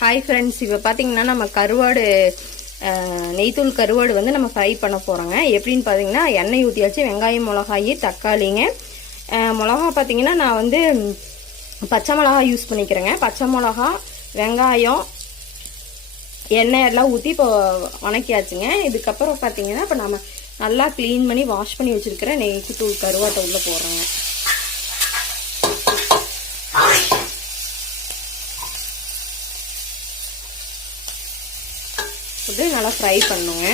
Hi friends, இப்போ பார்த்தீங்கன்னா நம்ம கருவாடு நெய்த்தூள் கருவாடு வந்து நம்ம ஃப்ரை பண்ண போகிறோங்க. எப்படின்னு பார்த்தீங்கன்னா எண்ணெய் ஊற்றியாச்சு, வெங்காயம் மிளகாய் தக்காளிங்க. மிளகா பார்த்தீங்கன்னா நான் வந்து பச்சை மிளகா யூஸ் பண்ணிக்கிறேங்க. பச்சை மிளகா வெங்காயம் எண்ணெய் எல்லாம் ஊற்றி இப்போ வணக்கியாச்சுங்க. இதுக்கப்புறம் பார்த்தீங்கன்னா இப்போ நம்ம நல்லா க்ளீன் பண்ணி வாஷ் பண்ணி வச்சுருக்கிற நெய்த்தூள் கருவாட்டை உள்ளே போடுறோங்க. போட்டு நல்லா ஃப்ரை பண்ணுங்க.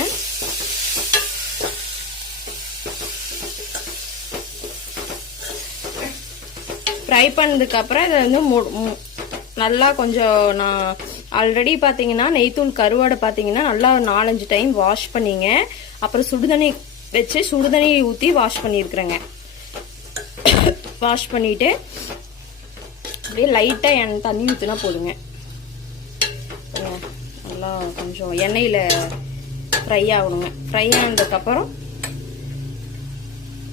ஃப்ரை பண்ணதுக்கப்புறம் இதை வந்து நல்லா கொஞ்சம் நான் ஆல்ரெடி பார்த்தீங்கன்னா நெய்த்தூள் கருவாடை பார்த்தீங்கன்னா நல்லா 4-5 டைம் வாஷ் பண்ணிங்க. அப்புறம் சுடுதண்ணி வச்சு சுடுதண்ணி ஊற்றி வாஷ் பண்ணியிருக்கிறேங்க. வாஷ் பண்ணிவிட்டு அப்படியே லைட்டாக தண்ணி ஊற்றினா போதுங்க. நல்லா கொஞ்சம் எண்ணெயில் ஃப்ரை ஆகணுங்க. ஃப்ரை ஆனதுக்கப்புறம்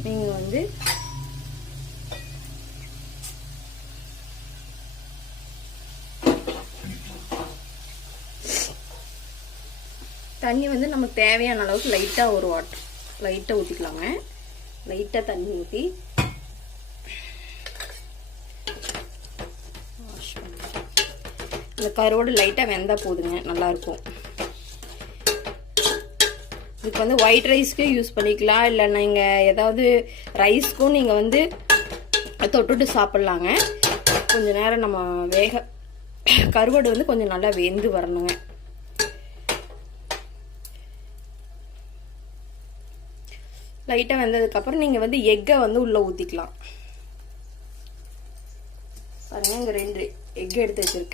நீங்கள் வந்து தண்ணி வந்து நமக்கு தேவையான அளவுக்கு லைட்டாக ஒரு வாட்டர் லைட்டாக ஊற்றிக்கலாங்க. லைட்டாக தண்ணி ஊற்றி வாஷ் பண்ணி இந்த கருவோடு லைட்டாக வெந்தால் போதுங்க, நல்லாயிருக்கும். இதுக்கு வந்து ஒயிட் ரைஸ்க்கு யூஸ் பண்ணிக்கலாம், இல்லை நீங்கள் ஏதாவது ரைஸ்க்கும் நீங்கள் வந்து தொட்டுட்டு சாப்பிட்லாங்க. கொஞ்சம் நேரம் நம்ம கருவாடு வந்து கொஞ்சம் நல்லா வெந்து வரணுங்க. லைட்டாக வெந்ததுக்கப்புறம் நீங்கள் வந்து எக்கை வந்து உள்ளே ஊற்றிக்கலாம். பாருங்கள், இங்கே 2 எக் எடுத்து வச்சுருக்கேன்.